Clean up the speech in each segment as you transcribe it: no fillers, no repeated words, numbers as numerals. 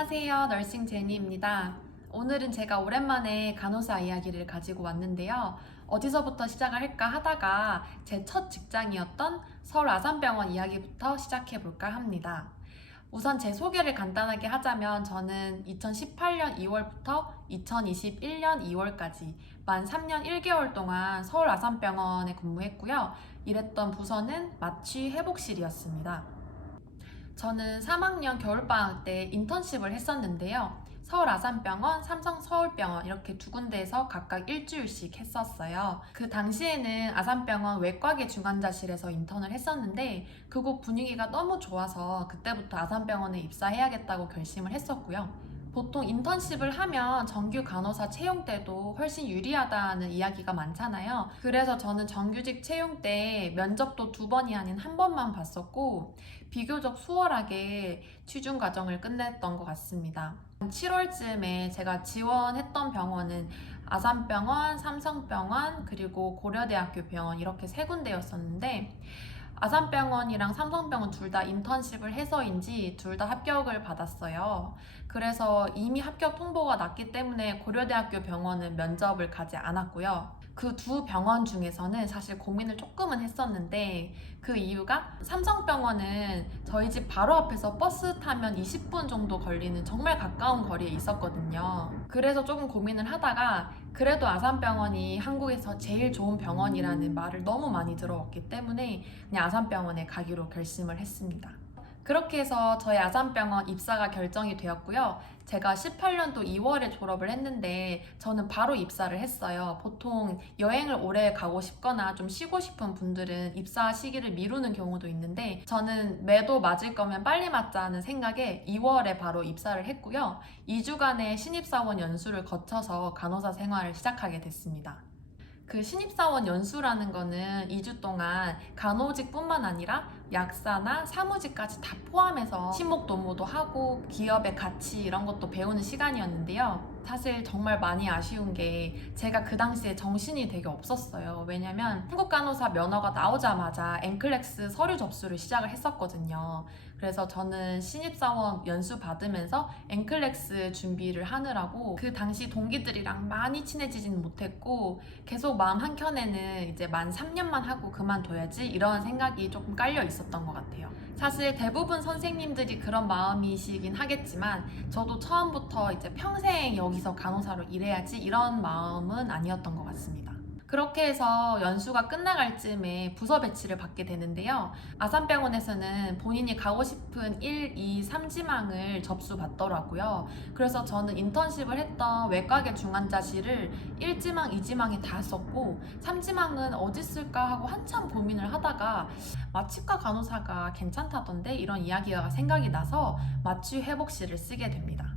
안녕하세요. 널싱 제니입니다. 오늘은 제가 오랜만에 간호사 이야기를 가지고 왔는데요. 어디서부터 시작을 할까 하다가 제 첫 직장이었던 서울 아산병원 이야기부터 시작해 볼까 합니다. 우선 제 소개를 간단하게 하자면 저는 2018년 2월부터 2021년 2월까지 만 3년 1개월 동안 서울 아산병원에 근무했고요. 일했던 부서는 마취회복실이었습니다. 저는 3학년 겨울방학 때 인턴십을 했었는데요. 서울 아산병원, 삼성 서울병원 이렇게 두 군데에서 각각 일주일씩 했었어요. 그 당시에는 아산병원 외과계 중환자실에서 인턴을 했었는데 그곳 분위기가 너무 좋아서 그때부터 아산병원에 입사해야겠다고 결심을 했었고요. 보통 인턴십을 하면 정규 간호사 채용 때도 훨씬 유리하다는 이야기가 많잖아요. 그래서 저는 정규직 채용 때 면접도 2번이 아닌 1번만 봤었고 비교적 수월하게 취준 과정을 끝냈던 것 같습니다. 7월쯤에 제가 지원했던 병원은 아산병원, 삼성병원, 그리고 고려대학교 병원 이렇게 3군데였었는데 아산병원이랑 삼성병원 둘 다 인턴십을 해서인지 둘 다 합격을 받았어요. 그래서 이미 합격 통보가 났기 때문에 고려대학교 병원은 면접을 가지 않았고요. 그 두 병원 중에서는 사실 고민을 조금은 했었는데 그 이유가 삼성병원은 저희 집 바로 앞에서 버스 타면 20분 정도 걸리는 정말 가까운 거리에 있었거든요. 그래서 조금 고민을 하다가 그래도 아산병원이 한국에서 제일 좋은 병원이라는 말을 너무 많이 들어왔기 때문에 그냥 아산병원에 가기로 결심을 했습니다. 그렇게 해서 저희 아산병원 입사가 결정이 되었고요. 제가 18년도 2월에 졸업을 했는데 저는 바로 입사를 했어요. 보통 여행을 오래 가고 싶거나 좀 쉬고 싶은 분들은 입사 시기를 미루는 경우도 있는데 저는 매도 맞을 거면 빨리 맞자는 생각에 2월에 바로 입사를 했고요. 2주간의 신입사원 연수를 거쳐서 간호사 생활을 시작하게 됐습니다. 그 신입사원 연수라는 거는 2주 동안 간호직뿐만 아니라 약사나 사무직까지 다 포함해서 친목도모도 하고 기업의 가치 이런 것도 배우는 시간이었는데요. 사실 정말 많이 아쉬운 게 제가 그 당시에 정신이 되게 없었어요. 왜냐면 한국 간호사 면허가 나오자마자 앵클렉스 서류 접수를 시작을 했었거든요. 그래서 저는 신입사원 연수 받으면서 앵클렉스 준비를 하느라고 그 당시 동기들이랑 많이 친해지지는 못했고 계속 마음 한켠에는 이제 만 3년만 하고 그만둬야지 이런 생각이 조금 깔려 있었던 것 같아요. 사실 대부분 선생님들이 그런 마음이시긴 하겠지만 저도 처음부터 이제 평생 여기서 간호사로 일해야지 이런 마음은 아니었던 것 같습니다. 그렇게 해서 연수가 끝나갈 즈음에 부서 배치를 받게 되는데요. 아산병원에서는 본인이 가고 싶은 1, 2, 3지망을 접수받더라고요. 그래서 저는 인턴십을 했던 외과계 중환자실을 1지망, 2지망에 다 썼고 3지망은 어디 쓸까 하고 한참 고민을 하다가 마취과 간호사가 괜찮다던데 이런 이야기가 생각이 나서 마취회복실을 쓰게 됩니다.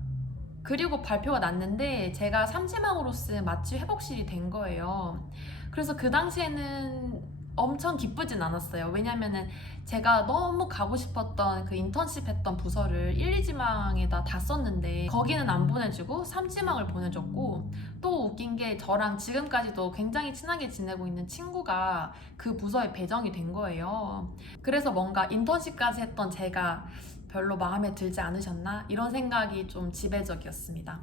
그리고 발표가 났는데 제가 3지망으로 쓴 마취 회복실이 된 거예요. 그래서 그 당시에는 엄청 기쁘진 않았어요. 왜냐면은 제가 너무 가고 싶었던 그 인턴십 했던 부서를 1, 2지망에다 다 썼는데 거기는 안 보내주고 3지망을 보내줬고 또 웃긴 게 저랑 지금까지도 굉장히 친하게 지내고 있는 친구가 그 부서에 배정이 된 거예요. 그래서 뭔가 인턴십까지 했던 제가 별로 마음에 들지 않으셨나? 이런 생각이 좀 지배적이었습니다.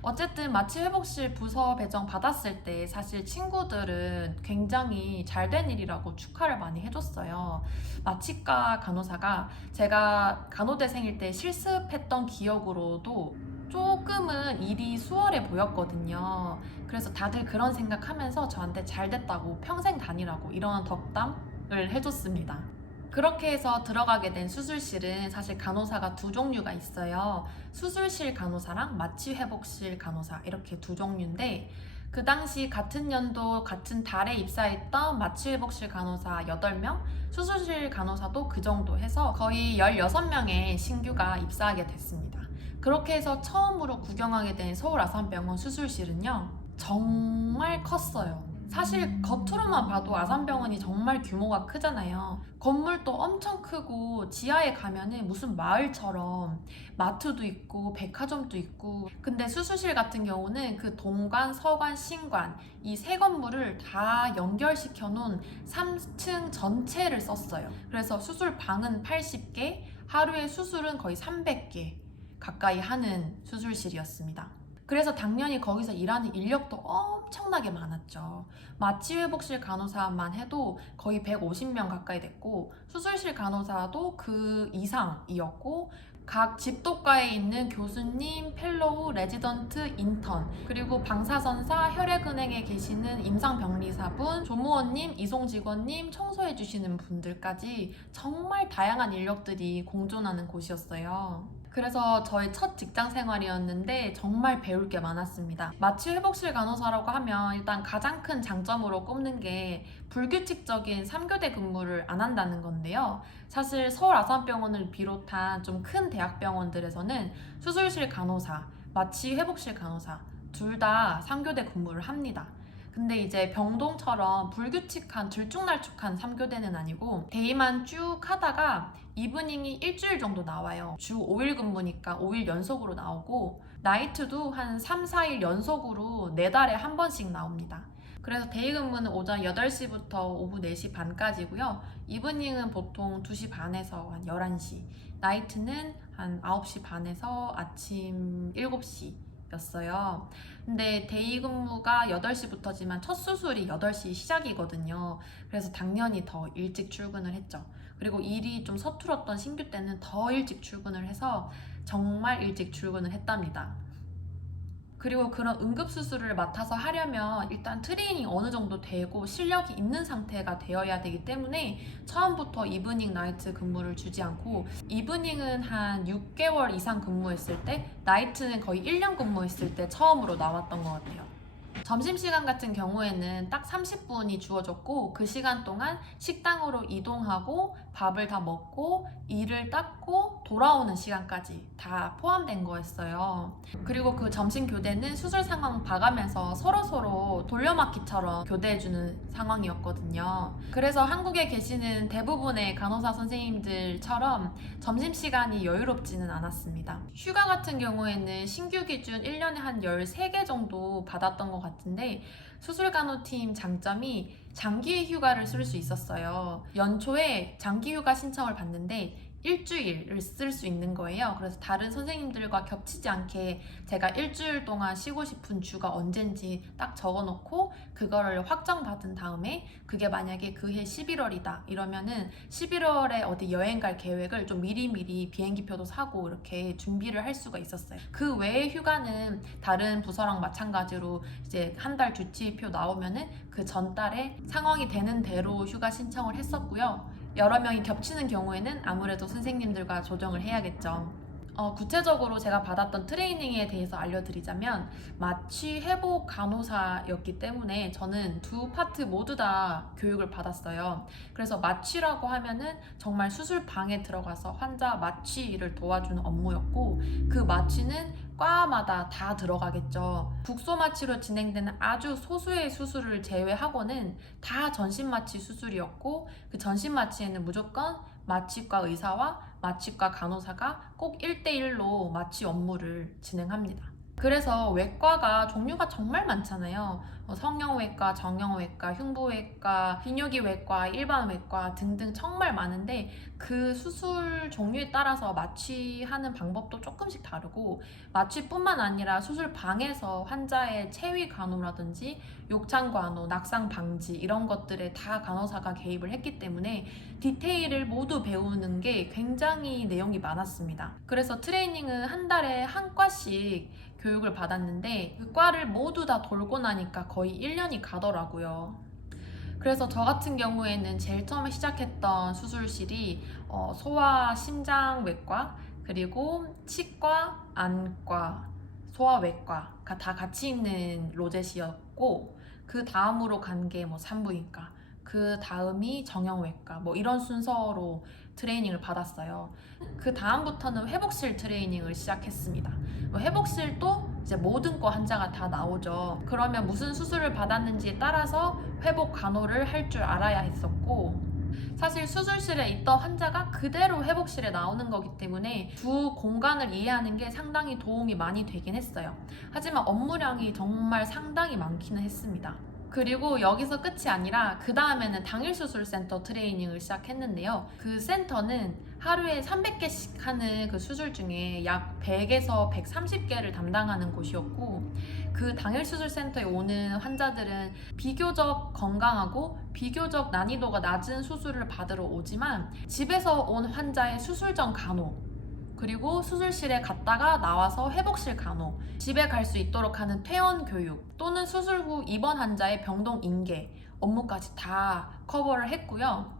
어쨌든 마취회복실 부서 배정 받았을 때 사실 친구들은 굉장히 잘된 일이라고 축하를 많이 해줬어요. 마취과 간호사가 제가 간호대생일 때 실습했던 기억으로도 조금은 일이 수월해 보였거든요. 그래서 다들 그런 생각하면서 저한테 잘 됐다고 평생 다니라고 이런 덕담을 해줬습니다. 그렇게 해서 들어가게 된 수술실은 사실 간호사가 2종류가 있어요. 수술실 간호사랑 마취회복실 간호사 이렇게 2종류인데 그 당시 같은 연도 같은 달에 입사했던 마취회복실 간호사 8명, 수술실 간호사도 그 정도 해서 거의 16명의 신규가 입사하게 됐습니다. 그렇게 해서 처음으로 구경하게 된 서울 아산병원 수술실은요, 정말 컸어요. 사실 겉으로만 봐도 아산병원이 정말 규모가 크잖아요. 건물도 엄청 크고 지하에 가면은 무슨 마을처럼 마트도 있고 백화점도 있고 근데 수술실 같은 경우는 그 동관, 서관, 신관 이 3건물을 다 연결시켜 놓은 3층 전체를 썼어요. 그래서 수술방은 80개, 하루에 수술은 거의 300개 가까이 하는 수술실이었습니다. 그래서 당연히 거기서 일하는 인력도 엄청나게 많았죠. 마취회복실 간호사만 해도 거의 150명 가까이 됐고, 수술실 간호사도 그 이상이었고, 각 집도과에 있는 교수님, 펠로우, 레지던트, 인턴, 그리고 방사선사, 혈액은행에 계시는 임상병리사분, 조무원님, 이송직원님, 청소해주시는 분들까지 정말 다양한 인력들이 공존하는 곳이었어요. 그래서 저의 첫 직장 생활이었는데 정말 배울 게 많았습니다. 마취회복실 간호사라고 하면 일단 가장 큰 장점으로 꼽는 게 불규칙적인 3교대 근무를 안 한다는 건데요. 사실 서울 아산병원을 비롯한 좀 큰 대학병원들에서는 수술실 간호사, 마취회복실 간호사 둘 다 3교대 근무를 합니다. 근데 이제 병동처럼 불규칙한 들쭉날쭉한 3교대는 아니고 데이만 쭉 하다가 이브닝이 일주일 정도 나와요. 주 5일 근무니까 5일 연속으로 나오고 나이트도 한 3, 4일 연속으로 4달에 한 번씩 나옵니다. 그래서 데이 근무는 오전 8시부터 오후 4시 반까지고요. 이브닝은 보통 2시 반에서 한 11시, 나이트는 한 9시 반에서 아침 7시 였어요. 근데 데이 근무가 8시부터지만 첫 수술이 8시 시작이거든요. 그래서 당연히 더 일찍 출근을 했죠. 그리고 일이 좀 서툴었던 신규 때는 더 일찍 출근을 해서 정말 일찍 출근을 했답니다. 그리고 그런 응급수술을 맡아서 하려면 일단 트레이닝 어느 정도 되고 실력이 있는 상태가 되어야 되기 때문에 처음부터 이브닝 나이트 근무를 주지 않고 이브닝은 한 6개월 이상 근무했을 때 나이트는 거의 1년 근무했을 때 처음으로 나왔던 것 같아요. 점심시간 같은 경우에는 딱 30분이 주어졌고 그 시간 동안 식당으로 이동하고 밥을 다 먹고 이를 닦고 돌아오는 시간까지 다 포함된 거였어요. 그리고 그 점심 교대는 수술 상황 봐가면서 서로서로 돌려막기처럼 교대해주는 상황이었거든요. 그래서 한국에 계시는 대부분의 간호사 선생님들처럼 점심시간이 여유롭지는 않았습니다. 휴가 같은 경우에는 신규 기준 1년에 한 13개 정도 받았던 것 같은데 수술간호팀 장점이 장기 휴가를 쓸 수 있었어요. 연초에 장기 휴가 신청을 받는데 일주일을 쓸 수 있는 거예요. 그래서 다른 선생님들과 겹치지 않게 제가 일주일 동안 쉬고 싶은 주가 언젠지 딱 적어놓고 그거를 확정받은 다음에 그게 만약에 그해 11월이다 이러면은 11월에 어디 여행 갈 계획을 좀 미리미리 비행기표도 사고 이렇게 준비를 할 수가 있었어요. 그 외의 휴가는 다른 부서랑 마찬가지로 이제 한 달 주치의표 나오면은 그 전달에 상황이 되는 대로 휴가 신청을 했었고요. 여러 명이 겹치는 경우에는 아무래도 선생님들과 조정을 해야겠죠. 구체적으로 제가 받았던 트레이닝에 대해서 알려드리자면 마취 회복 간호사였기 때문에 저는 두 파트 모두 다 교육을 받았어요. 그래서 마취라고 하면은 정말 수술방에 들어가서 환자 마취를 도와주는 업무였고 그 마취는 과마다 다 들어가겠죠. 국소마취로 진행되는 아주 소수의 수술을 제외하고는 다 전신마취 수술이었고 그 전신마취에는 무조건 마취과 의사와 마취과 간호사가 꼭 1대1로 마취 업무를 진행합니다. 그래서 외과가 종류가 정말 많잖아요. 성형외과, 정형외과, 흉부외과, 비뇨기외과, 일반외과 등등 정말 많은데 그 수술 종류에 따라서 마취하는 방법도 조금씩 다르고 마취뿐만 아니라 수술방에서 환자의 체위 간호라든지 욕창 간호, 낙상 방지 이런 것들에 다 간호사가 개입을 했기 때문에 디테일을 모두 배우는 게 굉장히 내용이 많았습니다. 그래서 트레이닝은 한 달에 한 과씩 교육을 받았는데 그 과를 모두 다 돌고 나니까 거의 1년이 가더라고요. 그래서 저 같은 경우에는 제일 처음에 시작했던 수술실이 소아 심장외과 그리고 치과, 안과, 소아외과가 다 같이 있는 로제시였고 그 다음으로 간 게 뭐 산부인과 그 다음이 정형외과 뭐 이런 순서로 트레이닝을 받았어요. 그 다음부터는 회복실 트레이닝을 시작했습니다. 회복실도 이제 모든 과 환자가 다 나오죠. 그러면 무슨 수술을 받았는지에 따라서 회복 간호를 할 줄 알아야 했었고 사실 수술실에 있던 환자가 그대로 회복실에 나오는 거기 때문에 두 공간을 이해하는 게 상당히 도움이 많이 되긴 했어요. 하지만 업무량이 정말 상당히 많기는 했습니다. 그리고 여기서 끝이 아니라 그 다음에는 당일수술센터 트레이닝을 시작했는데요. 그 센터는 하루에 300개씩 하는 그 수술 중에 약 100에서 130개를 담당하는 곳이었고, 그 당일수술센터에 오는 환자들은 비교적 건강하고 비교적 난이도가 낮은 수술을 받으러 오지만, 집에서 온 환자의 수술 전 간호, 그리고 수술실에 갔다가 나와서 회복실 간호, 집에 갈 수 있도록 하는 퇴원 교육, 또는 수술 후 입원 환자의 병동 인계 업무까지 다 커버를 했고요.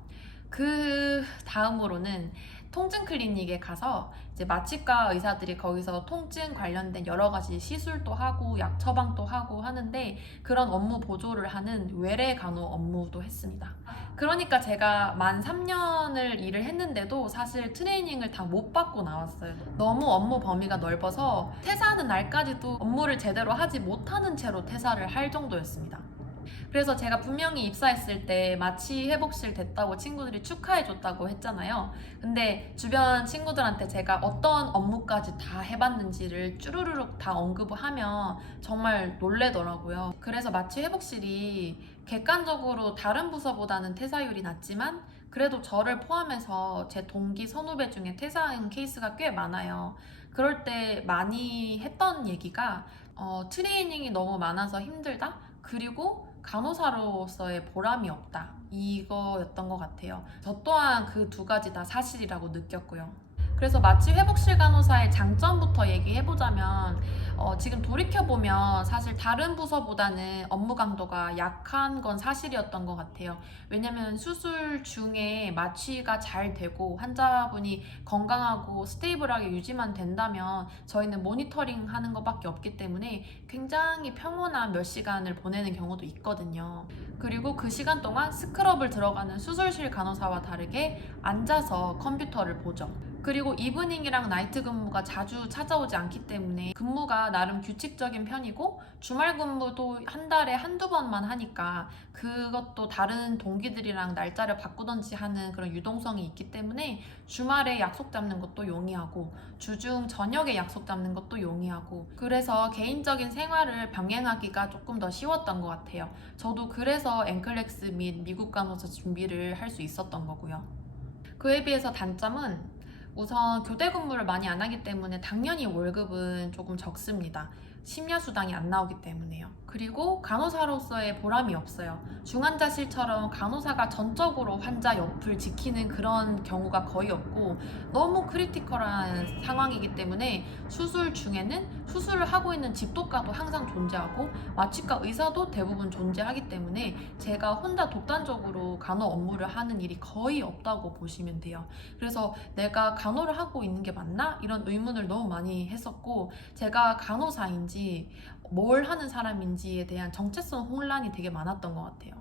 그 다음으로는 통증 클리닉에 가서 이제 마취과 의사들이 거기서 통증 관련된 여러 가지 시술도 하고 약 처방도 하고 하는데, 그런 업무 보조를 하는 외래 간호 업무도 했습니다. 그러니까 제가 만 3년을 일을 했는데도 사실 트레이닝을 다 못 받고 나왔어요. 너무 업무 범위가 넓어서 퇴사하는 날까지도 업무를 제대로 하지 못하는 채로 퇴사를 할 정도였습니다. 그래서 제가 분명히 입사했을 때 마취 회복실 됐다고 친구들이 축하해줬다고 했잖아요. 근데 주변 친구들한테 제가 어떤 업무까지 다 해봤는지를 쭈루루룩 다 언급을 하면 정말 놀래더라고요. 그래서 마취 회복실이 객관적으로 다른 부서보다는 퇴사율이 낮지만, 그래도 저를 포함해서 제 동기 선후배 중에 퇴사한 케이스가 꽤 많아요. 그럴 때 많이 했던 얘기가 트레이닝이 너무 많아서 힘들다? 그리고 간호사로서의 보람이 없다, 이거였던 것 같아요. 저 또한 그 두 가지 다 사실이라고 느꼈고요. 그래서 마취 회복실 간호사의 장점부터 얘기해보자면, 지금 돌이켜보면 사실 다른 부서보다는 업무 강도가 약한 건 사실이었던 것 같아요. 왜냐면 수술 중에 마취가 잘 되고 환자분이 건강하고 스테이블하게 유지만 된다면 저희는 모니터링 하는 것밖에 없기 때문에 굉장히 평온한 몇 시간을 보내는 경우도 있거든요. 그리고 그 시간 동안 스크럽을 들어가는 수술실 간호사와 다르게 앉아서 컴퓨터를 보죠. 그리고 이브닝이랑 나이트 근무가 자주 찾아오지 않기 때문에 근무가 나름 규칙적인 편이고, 주말 근무도 한 달에 한두 번만 하니까 그것도 다른 동기들이랑 날짜를 바꾸던지 하는 그런 유동성이 있기 때문에 주말에 약속 잡는 것도 용이하고 주중 저녁에 약속 잡는 것도 용이하고, 그래서 개인적인 생활을 병행하기가 조금 더 쉬웠던 것 같아요. 저도 그래서 앵클렉스 및 미국 간호사 준비를 할 수 있었던 거고요. 그에 비해서 단점은 우선 교대 근무를 많이 안 하기 때문에 당연히 월급은 조금 적습니다. 심야수당이 안 나오기 때문에요. 그리고 간호사로서의 보람이 없어요. 중환자실처럼 간호사가 전적으로 환자 옆을 지키는 그런 경우가 거의 없고, 너무 크리티컬한 상황이기 때문에 수술 중에는 수술을 하고 있는 집도과도 항상 존재하고 마취과 의사도 대부분 존재하기 때문에 제가 혼자 독단적으로 간호 업무를 하는 일이 거의 없다고 보시면 돼요. 그래서 내가 간호를 하고 있는 게 맞나? 이런 의문을 너무 많이 했었고, 제가 간호사인지 뭘 하는 사람인지에 대한 정체성 혼란이 되게 많았던 것 같아요.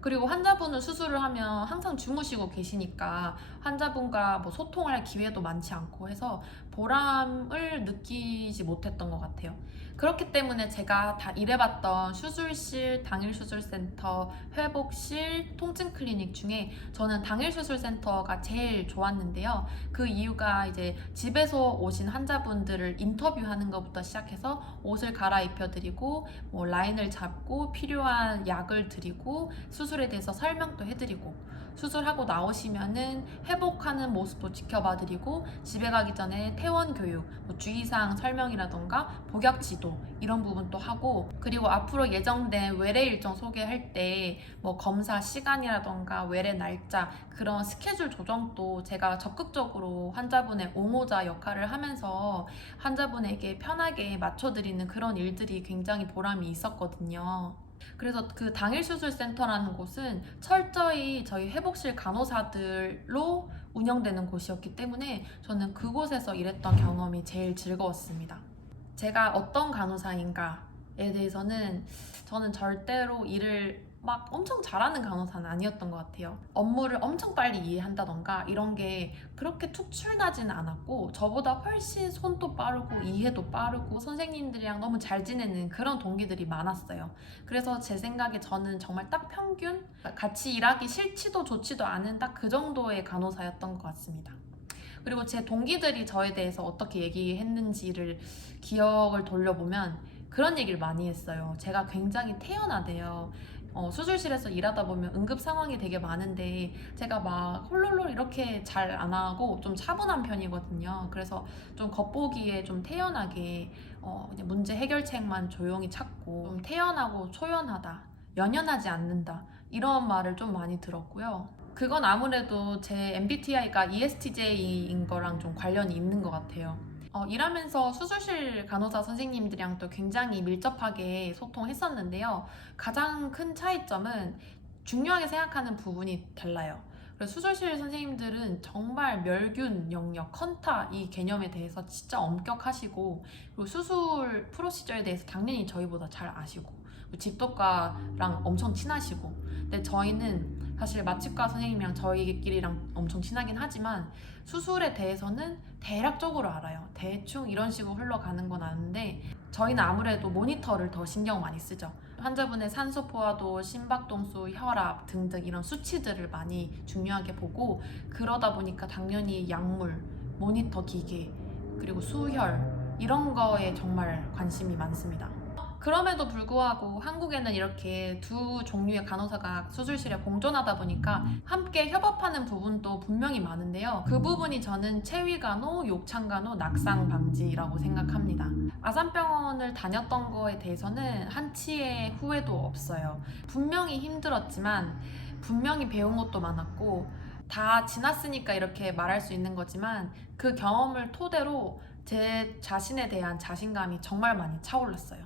그리고 환자분은 수술을 하면 항상 주무시고 계시니까 환자분과 뭐 소통할 기회도 많지 않고 해서 보람을 느끼지 못했던 것 같아요. 그렇기 때문에 제가 다 일해봤던 수술실, 당일수술센터, 회복실, 통증클리닉 중에 저는 당일수술센터가 제일 좋았는데요. 그 이유가 이제 집에서 오신 환자분들을 인터뷰하는 것부터 시작해서 옷을 갈아입혀드리고 뭐 라인을 잡고 필요한 약을 드리고 수술에 대해서 설명도 해드리고, 수술하고 나오시면은 회복하는 모습도 지켜봐드리고, 집에 가기 전에 퇴원 교육, 뭐 주의사항 설명이라던가 복약 지도 이런 부분도 하고, 그리고 앞으로 예정된 외래 일정 소개할 때 뭐 검사 시간이라던가 외래 날짜, 그런 스케줄 조정도 제가 적극적으로 환자분의 옹호자 역할을 하면서 환자분에게 편하게 맞춰드리는 그런 일들이 굉장히 보람이 있었거든요. 그래서 그 당일수술센터라는 곳은 철저히 저희 회복실 간호사들로 운영되는 곳이었기 때문에 저는 그곳에서 일했던 경험이 제일 즐거웠습니다. 제가 어떤 간호사인가에 대해서는 저는 절대로 일을 막 엄청 잘하는 간호사는 아니었던 것 같아요. 업무를 엄청 빨리 이해한다던가 이런 게 그렇게 특출나지는 않았고, 저보다 훨씬 손도 빠르고 이해도 빠르고 선생님들이랑 너무 잘 지내는 그런 동기들이 많았어요. 그래서 제 생각에 저는 정말 딱 평균, 같이 일하기 싫지도 좋지도 않은 딱 그 정도의 간호사였던 것 같습니다. 그리고 제 동기들이 저에 대해서 어떻게 얘기했는지를 기억을 돌려보면, 그런 얘기를 많이 했어요. 제가 굉장히 태연하대요. 수술실에서 일하다 보면 응급 상황이 되게 많은데 제가 막 홀롤롤 이렇게 잘 안 하고 좀 차분한 편이거든요. 그래서 좀 겉보기에 좀 태연하게 그냥 문제 해결책만 조용히 찾고 좀 태연하고 초연하다, 연연하지 않는다 이런 말을 좀 많이 들었고요. 그건 아무래도 제 MBTI가 ESTJ인 거랑 좀 관련이 있는 것 같아요. 일하면서 수술실 간호사 선생님들이랑 또 굉장히 밀접하게 소통했었는데요. 가장 큰 차이점은 중요하게 생각하는 부분이 달라요. 그래서 수술실 선생님들은 정말 멸균 영역, 컨타 이 개념에 대해서 진짜 엄격하시고, 그리고 수술 프로시저에 대해서 당연히 저희보다 잘 아시고, 그리고 집도과랑 엄청 친하시고. 근데 저희는 사실 마취과 선생님이랑 저희끼리랑 엄청 친하긴 하지만 수술에 대해서는 대략적으로 알아요. 대충 이런 식으로 흘러가는 건 아는데 저희는 아무래도 모니터를 더 신경 많이 쓰죠. 환자분의 산소 포화도, 심박동수, 혈압 등등 이런 수치들을 많이 중요하게 보고, 그러다 보니까 당연히 약물, 모니터 기계, 그리고 수혈 이런 거에 정말 관심이 많습니다. 그럼에도 불구하고 한국에는 이렇게 두 종류의 간호사가 수술실에 공존하다 보니까 함께 협업하는 부분도 분명히 많은데요. 그 부분이 저는 체위간호, 욕창간호, 낙상 방지라고 생각합니다. 아산병원을 다녔던 거에 대해서는 한치의 후회도 없어요. 분명히 힘들었지만 분명히 배운 것도 많았고, 다 지났으니까 이렇게 말할 수 있는 거지만 그 경험을 토대로 제 자신에 대한 자신감이 정말 많이 차올랐어요.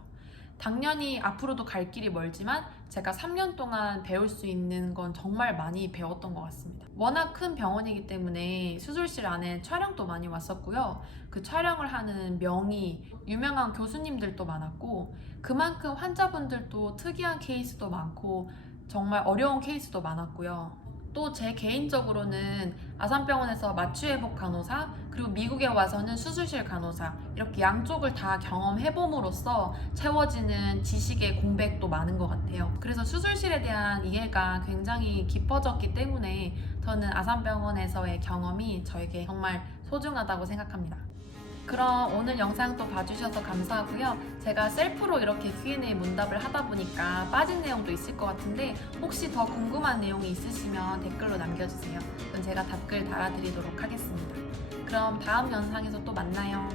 당연히 앞으로도 갈 길이 멀지만 제가 3년 동안 배울 수 있는 건 정말 많이 배웠던 것 같습니다. 워낙 큰 병원이기 때문에 수술실 안에 촬영도 많이 왔었고요. 그 촬영을 하는 명의, 유명한 교수님들도 많았고, 그만큼 환자분들도 특이한 케이스도 많고 정말 어려운 케이스도 많았고요. 또 제 개인적으로는 아산병원에서 마취회복 간호사, 그리고 미국에 와서는 수술실 간호사, 이렇게 양쪽을 다 경험해봄으로써 채워지는 지식의 공백도 많은 것 같아요. 그래서 수술실에 대한 이해가 굉장히 깊어졌기 때문에 저는 아산병원에서의 경험이 저에게 정말 소중하다고 생각합니다. 그럼 오늘 영상도 봐주셔서 감사하고요. 제가 셀프로 이렇게 Q&A 문답을 하다 보니까 빠진 내용도 있을 것 같은데 혹시 더 궁금한 내용이 있으시면 댓글로 남겨주세요. 그럼 제가 답글 달아드리도록 하겠습니다. 그럼 다음 영상에서 또 만나요.